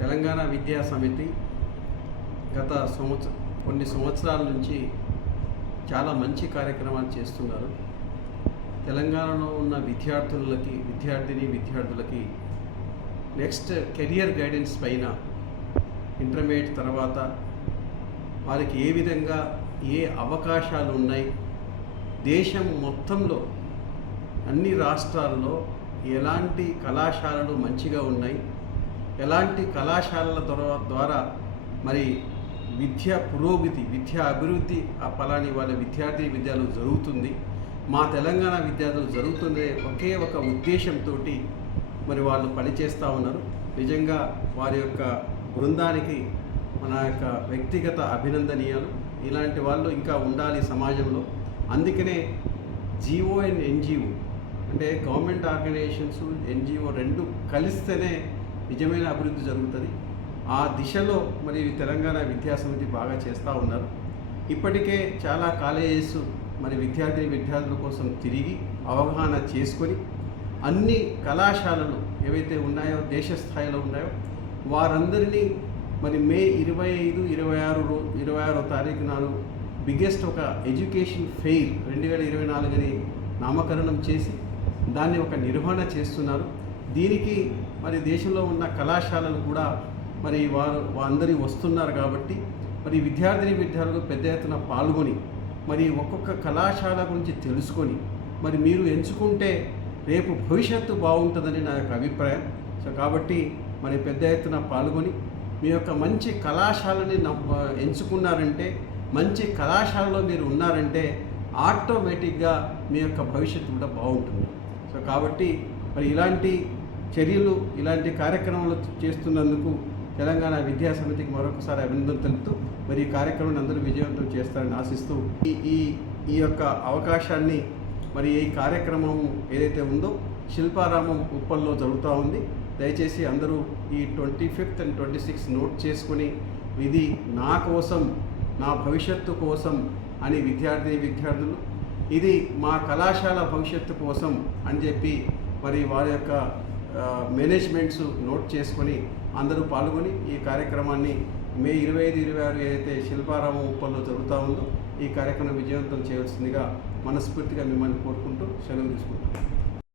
తెలంగాణ విద్యా సమితి గత కొన్ని సంవత్సరాల నుంచి చాలా మంచి కార్యక్రమాలు చేస్తున్నారు. తెలంగాణలో ఉన్న విద్యార్థులకి నెక్స్ట్ కెరియర్ గైడెన్స్ పైన ఇంటర్మీడియట్ తర్వాత వారికి ఏ విధంగా ఏ అవకాశాలు ఉన్నాయి, దేశం మొత్తంలో అన్ని రాష్ట్రాల్లో ఎలాంటి కళాశాలలు మంచిగా ఉన్నాయి, ఎలాంటి కళాశాలల ద్వారా మరి విద్యా పురోగతి, విద్యా అభివృద్ధి ఆ పలాని వాళ్ళ విద్యార్థులు జరుగుతుంది, మా తెలంగాణ విద్యార్థులు జరుగుతుంది ఒకే ఒక ఉద్దేశంతో మరి వాళ్ళు పనిచేస్తూ ఉన్నారు. నిజంగా వారి యొక్క బృందానికి మన యొక్క వ్యక్తిగత అభినందనీయాలు. ఇలాంటి వాళ్ళు ఇంకా ఉండాలి సమాజంలో. అందుకనే జీఓ అండ్ ఎన్జిఓ అంటే గవర్నమెంట్ ఆర్గనైజేషన్స్, ఎన్జిఓ రెండు కలిస్తేనే నిజమైన అభివృద్ధి జరుగుతుంది. ఆ దిశలో మరి తెలంగాణ విద్యా సమితి బాగా చేస్తూ ఉన్నారు. ఇప్పటికే చాలా కాలేజెస్ మరి విద్యార్థుల కోసం తిరిగి అవగాహన చేసుకొని అన్ని కళాశాలలు ఏవైతే ఉన్నాయో దేశ స్థాయిలో ఉన్నాయో వారందరినీ మరి మే 25-26 తారీఖు నాడు బిగ్గెస్ట్ ఒక ఎడ్యుకేషన్ ఫెయిర్ 2024 నామకరణం చేసి దాన్ని ఒక నిర్వహణ చేస్తున్నారు. దీనికి మరి దేశంలో ఉన్న కళాశాలలు కూడా మరి అందరూ వస్తున్నారు కాబట్టి మరి విద్యార్థులు పెద్ద ఎత్తున పాల్గొని మరి ఒక్కొక్క కళాశాల గురించి తెలుసుకొని మరి మీరు ఎంచుకుంటే రేపు భవిష్యత్తు బాగుంటుందని నా యొక్క అభిప్రాయం. సో కాబట్టి మరి పెద్ద ఎత్తున పాల్గొని మీ యొక్క మంచి కళాశాలని ఎంచుకున్నారంటే, మంచి కళాశాలలో మీరు ఉన్నారంటే ఆటోమేటిక్గా మీ యొక్క భవిష్యత్తు కూడా బాగుంటుంది. సో కాబట్టి మరి ఇలాంటి చర్యలు, ఇలాంటి కార్యక్రమాలు చేస్తున్నందుకు తెలంగాణ విద్యా సమితికి మరొకసారి అభినందనలు తెలుపుతూ మరి ఈ కార్యక్రమాన్ని అందరూ విజయవంతం చేస్తారని ఆశిస్తూ ఈ యొక్క అవకాశాన్ని మరి ఈ కార్యక్రమం ఏదైతే ఉందో శిల్పారామం ఉప్పల్లో జరుగుతూ ఉంది. దయచేసి అందరూ ఈ 25th and 26th నోట్ చేసుకుని ఇది నా కోసం, నా భవిష్యత్తు కోసం అని విద్యార్థులు ఇది మా కళాశాల భవిష్యత్తు కోసం అని చెప్పి మరి వారి యొక్క మేనేజ్మెంట్స్ నోట్ చేసుకొని అందరూ పాల్గొని ఈ కార్యక్రమాన్ని మే 25-26 ఏదైతే శిల్పారామం ఉప్పల్లో జరుగుతూ ఉందో ఈ కార్యక్రమం విజయవంతం చేయవలసిందిగా మనస్ఫూర్తిగా మిమ్మల్ని కోరుకుంటూ సెలవు తీసుకుంటాం.